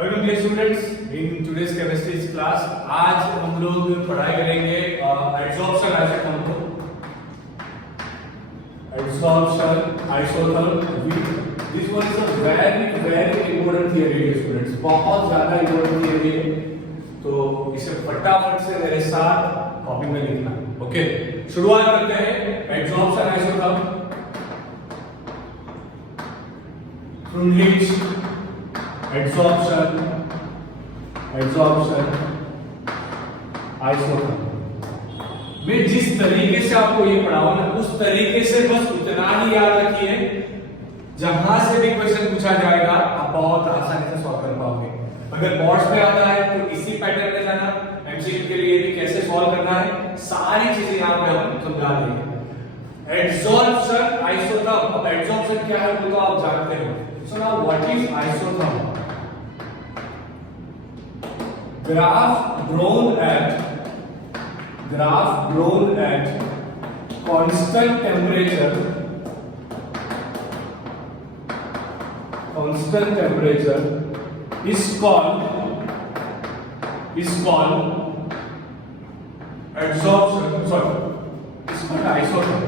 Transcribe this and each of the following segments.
Welcome dear students in today's chemistry class. आज हम लोग पढ़ाई करेंगे एडसॉर्प्शन आइसोथर्म को। Adsorption isotherm this one is a very important theory students, बहुत ज्यादा इंपॉर्टेंट थियरी है, तो इसे फटाफट से मेरे साथ कॉपी में लिखना। ओके, शुरुआत करते हैं। Adsorption isotherm Freundlich adsorption isotherm. मैं जिस तरीके से आपको ये पढ़ाऊं ना, उस तरीके से बस उतना ही याद रखिए। जहां से भी क्वेश्चन पूछा जाएगा आप बहुत आसानी से सॉल्व कर पाओगे। अगर बोर्ड्स पे आता है तो इसी पैटर्न में जाना, एमसीक्यू के लिए भी कैसे सॉल्व करना है, सारी चीजें यहां पे हम समझा देंगे। एडसॉर्प्शन आइसोथर्म, अब एडसॉर्प्शन क्या है वो तो आप जानते हो। So now what is isotherm? graph grown at constant temperature is called isotherm.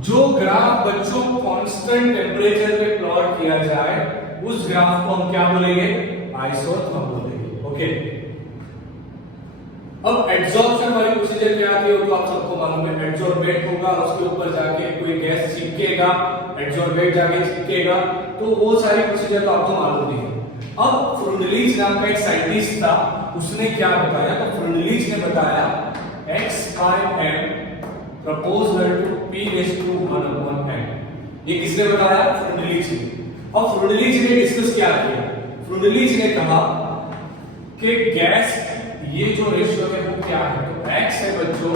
जो ग्राफ बच्चों कांस्टेंट टेम्परेचर पे प्लॉट किया जाए उस ग्राफ को हम क्या बोलेंगे? आइसोथर्म बोलेंगे। ओके, अब एडसॉर्प्शन वाली प्रोसीजर क्या आती है वो तो आप सबको मालूम है। एडसॉर्बेट होगा, उसके ऊपर जाके कोई गैस चिपकेगा, एडसॉर्बेट जाके चिपकेगा, तो वो सारी प्रोसीजर तो आपको मालूम नहीं है। अब फ्रुंडलीच नाम का एक साइंटिस्ट था, उसने क्या बताया? तो फ्रुंडलीच ने बताया x/m proportional to p⁻⁴ ये किसने बताया? फ्रुंडलीच ने। अब फ्रुंडलीच ने डिस्कस क्या किया? फ्रुंडलीच ने कहा कि गैस ये जो रेशियो है वो क्या है? तो x है बच्चों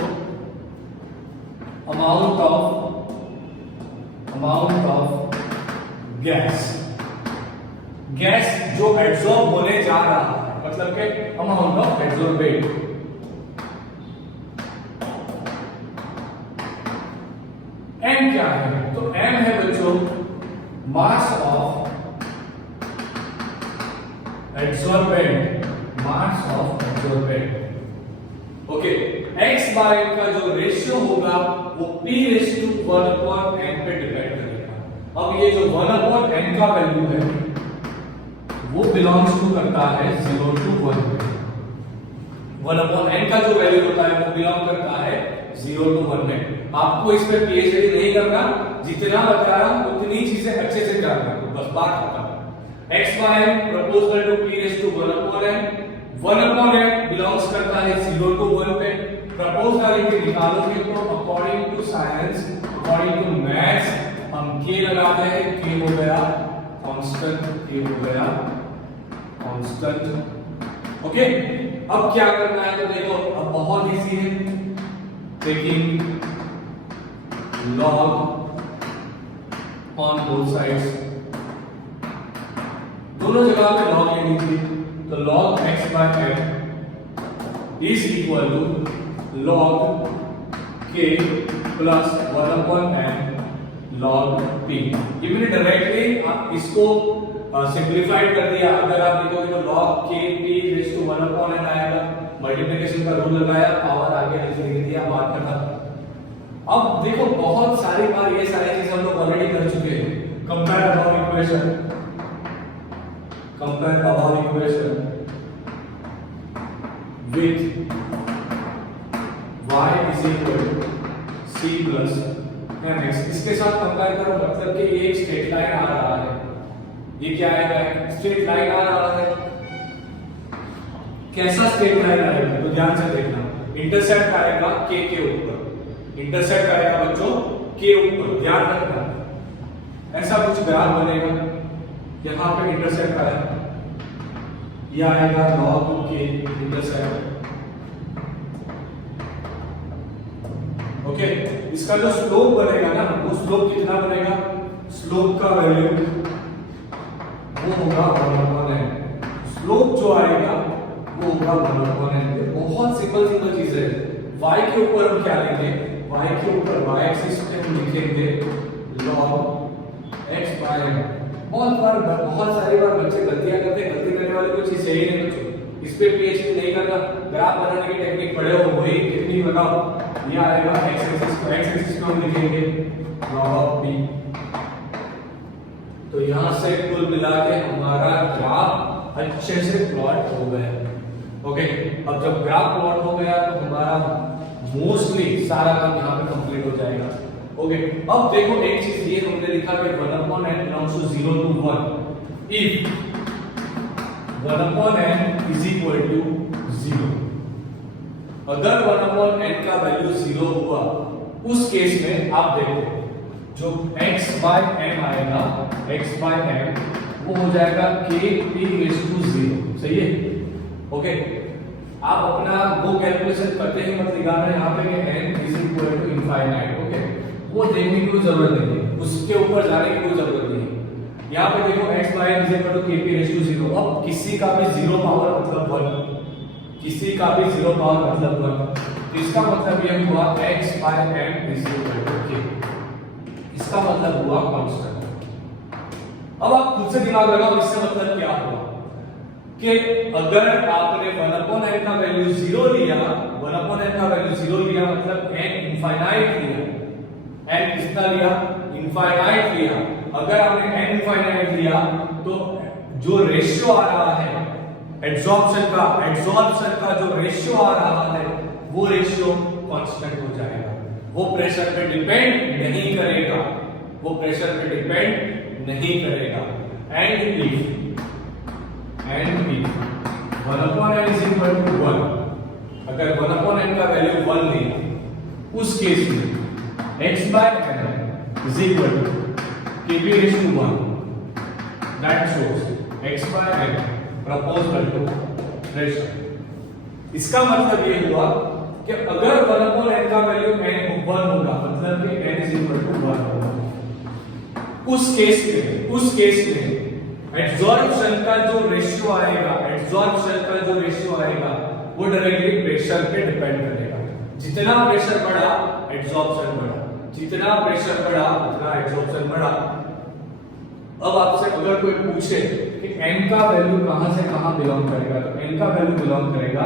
अमाउंट ऑफ गैस जो एब्सॉर्ब होने जा रहा है, मतलब कि अमाउंट ऑफ एब्सॉर्बेट। m क्या है? तो m है बच्चों mass of absorbent. Okay, x/m का जो रेशियो होगा वो p⁻⁴ पे डिपेंड करेगा। अब ये जो 1/n का वैल्यू है वो बिलोंग्स टू करता है 0 to 1 में। 1/n का जो वैल्यू होता है वो बिलोंग करता है 0 to 1 में। आपको इस पे पीएचडी नहीं करना, जितना बताया उतनी चीजें अच्छे से जानना, बस बात खत्म। x/m proportional to p⁻⁴ 1/n belongs करता है 0 to 1 पे। प्रोपोर्शनलिटी निकालोगे तो according to science, according to maths हम k लगाते हैं, k हो गया कांस्टेंट। ओके, अब क्या करना है? तो देखो अब बहुत इजी है। Taking log on both sides, दोनों जगह पे log ले लीजिए। तो log x/m is equal to log k plus 1/n log p। ये मैंने डायरेक्टली आप इसको सिंपलीफाइड कर दिया। अगर आप देखोगे तो log k p⁻⁴ आएगा, मल्टीप्लिकेशन का रूल लगाया, पावर आगे नीचे लिख दिया, बात खत्म। अब देखो बहुत सारी बार ये सारी चीजें हम लोग ऑलरेडी कर चुके हैं। Compare about equation with y is equal to c plus mx। इसके साथ कंपेयर करो, मतलब कि ये एक स्ट्रेट लाइन आ रहा है, ये क्या आएगा? स्ट्रेट लाइन आ रहा है। कैसा स्ट्रेट लाइन आएगा? तो ध्यान से देखना, इंटरसेप्ट आएगा k के ऊपर, इंटरसेप्ट आएगा बच्चों k ऊपर, ध्यान रखना। ऐसा कुछ ग्राफ बनेगा, यहां पे इंटरसेप्ट आएगा, ये आएगा log k इंटरसेप्ट। ओके, इसका जो स्लोप बनेगा ना, वो स्लोप कितना बनेगा? स्लोप का वैल्यू वो होगा 1/n। स्लोप जो आएगा वो होगा 1/n। बहुत सिंपल चीज है। y के ऊपर हम क्या लेंगे? y के ऊपर y एक्सिस पे हम लिखेंगे log x/m। बहुत सारी बार बच्चे गलतियां करते हैं, गलती करने वाली कोई चीज सही नहीं बच्चों, इस पे पीएचडी नहीं करना, ग्राफ बनाने की टेक्निक पढ़े हो वही टेक्निक लगाओ। ये आएगा एक्स एक्सिस को हम लिखेंगे log ऑफ p। तो यहां से कुल मिला के हमारा ग्राफ अच्छे से प्लॉट हो गया। ओके, अब जब ग्राफ प्लॉट हो गया तो हमारा मोस्टली सारा काम यहां पे कंप्लीट हो जाएगा। ओके, अब देखो एक चीज ये हमने लिखा कि 1/n belongs to 0 to 1 if 1/n is equal to 0। अगर 1/n का वैल्यू 0 हुआ उस केस में आप देखो जो x by m आएगा, x by m वो हो जाएगा k p raised to 0। सही है? ओके, आप अपना वो कैलकुलेशन करते ही मत निकालना यहाँ पे कि n is equal to infinite। Okay, वो देखने की कोई जरूरत नहीं है, उसके ऊपर जाने की कोई जरूरत नहीं है। यहाँ पे देखो x by m is equal to k p raised to 0। अब किसी का भी 0 पावर मतलब 1, किसी का भी 0 पावर मतलब 1, इसका मतलब ये हुआ x by m is equal to k, इसका मतलब हुआ कांस्टेंट। अब आप खुद से दिमाग लगाओ इससे मतलब क्या हुआ कि अगर आपने 1/n का वैल्यू 0 लिया, 1/n का वैल्यू 0 लिया मतलब n इनफाइनाइट लिया, n कितना लिया? इनफाइनाइट लिया। अगर आपने n इनफाइनाइट लिया तो जो रेशियो आ रहा है एब्जॉर्प्शन का जो रेशियो आ रहा है वो रेशियो कांस्टेंट हो जाएगा, वो प्रेशर पे डिपेंड नहीं करेगा, वो प्रेशर पे डिपेंड नहीं करेगा। And if 1/n is equal to 1, अगर 1/n का वैल्यू 1 लिया उस केस में x by m is equal to kp raised to 1, that shows x by m proportional to pressure। इसका मतलब ये हुआ कि अगर 1/n का वैल्यू n 1 होगा मतलब कि n is equal to 1 होगा, उस केस में एब्जॉर्प्शन का जो रेशियो आएगा, वो डायरेक्टली प्रेशर पे डिपेंड करेगा। जितना प्रेशर बढ़ा एब्जॉर्प्शन बढ़ा, जितना प्रेशर बढ़ा उतना एब्जॉर्प्शन बढ़ा। अब आपसे अगर कोई पूछे कि n का वैल्यू कहां से कहां बिलोंग करेगा, तो n का वैल्यू बिलोंग करेगा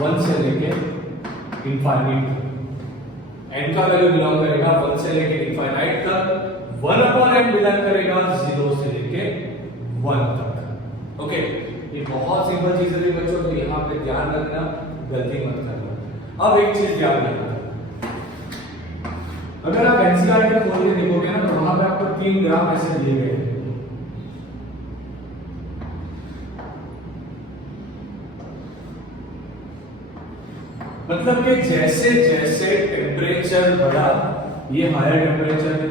1 से लेके इनफाइनाइट तक। n का वैल्यू बिलोंग करेगा 1 से लेके इनफाइनाइट तक, 1/n बिलोंग करेगा 0 से लेके 1 तक। ओके, ये बहुत सिंपल चीज है बच्चों, तो यहाँ पे ध्यान रखना, गलती मत करना। अब एक चीज याद रखना, अगर आप एनसीईआरटी खोल के देखोगे ना तो वहां पे आपको 3 ग्राफ ऐसे दिए गए हैं। मतलब कि जैसे जैसे टेम्परेचर बढ़ा, ये हायर टेम्परेचर है,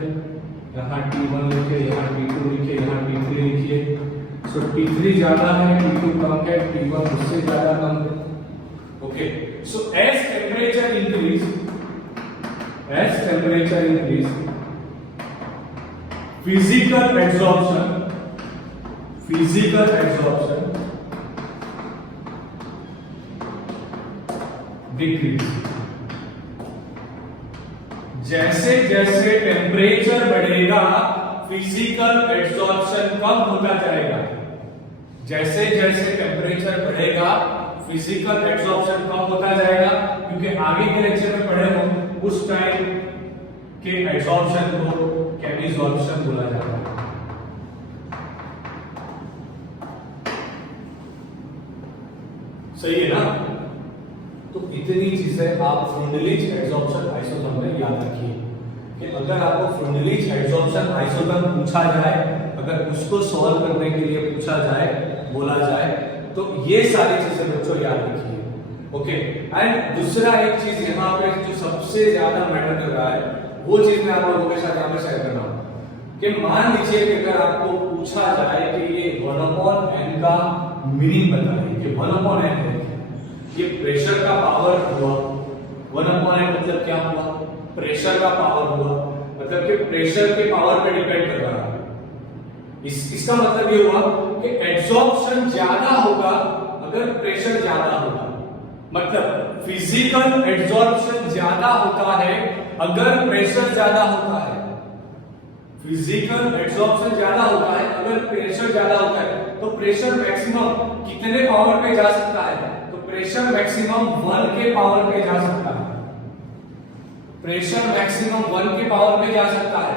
यहाँ T1 लिखे, यहाँ T2 लिखे, यहाँ T3 लिखिए। सो T3 ज्यादा है, T2 कम है, T1 उससे ज्यादा कम है। Okay, so as temperature increase physical absorption decrease। जैसे जैसे टेम्परेचर बढ़ेगा फिजिकल एब्जॉर्प्शन कम होता जाएगा, जैसे जैसे टेम्परेचर बढ़ेगा फिजिकल एब्जॉर्प्शन कम होता जाएगा, क्योंकि आगे के लेक्चर में पढ़े हो उस टाइम के एब्जॉर्प्शन को केमिसॉर्प्शन बोला जाता है। सही है ना? तो इतनी चीजें आप फ्रुंडलिच एब्जॉर्प्शन आइसोथर्म में याद रखिए कि अगर आपको फ्रुंडलिच एब्जॉर्प्शन आइसोथर्म पूछा जाए, अगर उसको सॉल्व करने के लिए पूछा जाए, बोला जाए, तो ये सारी चीजें बच्चों याद रखिए। ओके, एंड दूसरा एक चीज यहाँ पे जो सबसे ज्यादा मैटर कर रहा है वो चीज मैं आप लोगों के साथ यहाँ पे शेयर कर रहा हूँ कि मान लीजिए कि अगर आपको पूछा जाए कि ये 1/n का मीनिंग बताइए कि 1/n है, ये प्रेशर का पावर हुआ। 1/n मतलब क्या हुआ? प्रेशर का पावर हुआ, मतलब कि प्रेशर के पावर पे डिपेंड कर रहा है। इसका मतलब ये हुआ कि एब्जॉर्प्शन ज्यादा होगा अगर प्रेशर ज्यादा होगा, मतलब फिजिकल एब्जॉर्प्शन ज्यादा होता है अगर प्रेशर ज्यादा होता है। फिजिकल एब्जॉर्प्शन ज्यादा होता है, अगर प्रेशर ज्यादा होता है तो प्रेशर मैक्सिमम कितने पावर पे जा सकता है, तो प्रेशर मैक्सिमम 1 के पावर पे जा सकता है, प्रेशर मैक्सिमम 1 के पावर पे जा सकता है।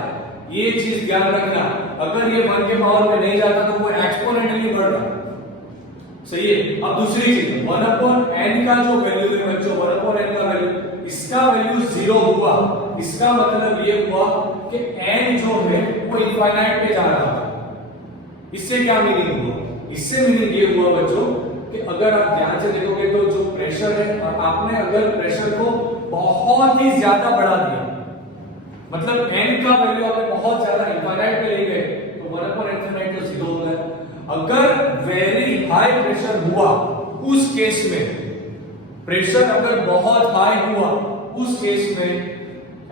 ये चीज ध्यान रखना, अगर ये 1 के पावर पे नहीं जाता तो वो एक्सपोनेंशियली बढ़ रहा है। सही है। अब दूसरी चीज 1/n का जो वैल्यू है बच्चों, 1/n का वैल्यू, इसका वैल्यू 0 हुआ, इसका मतलब ये हुआ कि n जो है वो इनफाइनाइट पे जा रहा है। इससे क्या मीनिंग हुआ? इससे मीनिंग ये हुआ बच्चों कि अगर आप ध्यान से देखोगे तो जो प्रेशर है, और आपने अगर प्रेशर को बहुत ही ज्यादा बढ़ा दिया, मतलब n का वैल्यू आपने बहुत ज्यादा इनफाइनाइट पे ले गए, तो 1/n तो 0 हो गया। अगर वेरी हाई प्रेशर हुआ उस केस में, प्रेशर अगर बहुत हाई हुआ उस केस में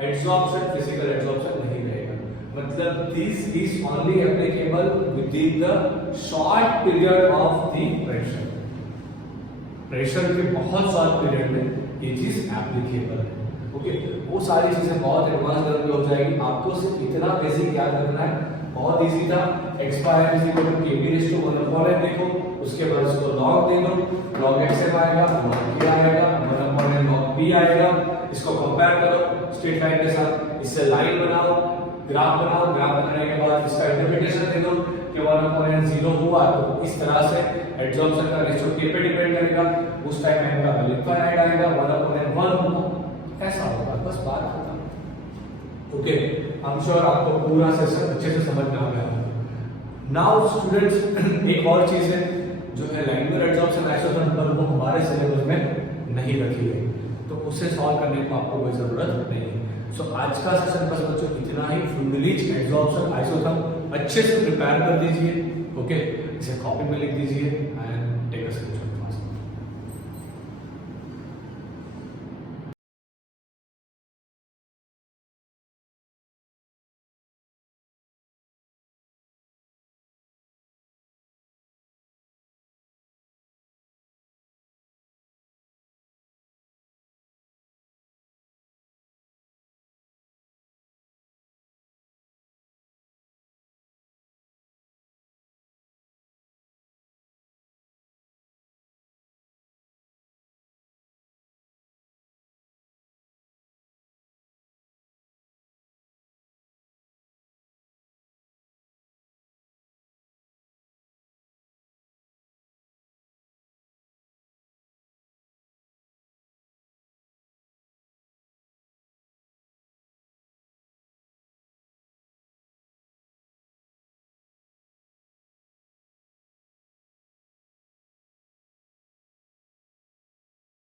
एब्जॉर्प्शन, फिजिकल एब्जॉर्प्शन नहीं रहेगा। मतलब this is only applicable with in the short period of the pressure. Pressure के बहुत शॉर्ट पीरियड में ये चीज एप्लीकेबल है। ओके, वो सारी चीजें बहुत एडवांस लेवल पे हो जाएगी। आपको सिर्फ इतना बेसिक याद रखना है, बहुत इजी था। x बार m = kb/1/n देखो, उसके बाद इसको log दे दो, log x आएगा, log k आएगा, 1/n log b आएगा। इसको कंपेयर करो स्ट्रेट लाइन के साथ, इससे लाइन बनाओ, ग्राफ बनाओ, ग्राफ बनाने के बाद इसका इंटरप्रिटेशन दे दो कि 1/n 0 हुआ तो इस तरह से एब्जॉर्प्शन का रेशियो k पे डिपेंड करेगा, उस टाइम m का वैल्यू इनफाइनाइट आएगा, 1/n 1 होगा, ऐसा होगा। बस बात खत्म। ओके, आई एम श्योर आपको पूरा सेशन अच्छे से समझ में आ गया होगा। नाउ स्टूडेंट्स, एक और चीज है जो है लैंगुएज एब्जॉर्प्शन आइसोटोन, पर वो हमारे सिलेबस में नहीं रखी गई, तो उसे सॉल्व करने की आपको कोई जरूरत नहीं है। सो आज का सेशन बस बच्चों इतना ही। फ्लूइड एब्जॉर्प्शन आइसोटोन अच्छे से प्रिपेयर कर दीजिए। ओके, इसे कॉपी में लिख दीजिए।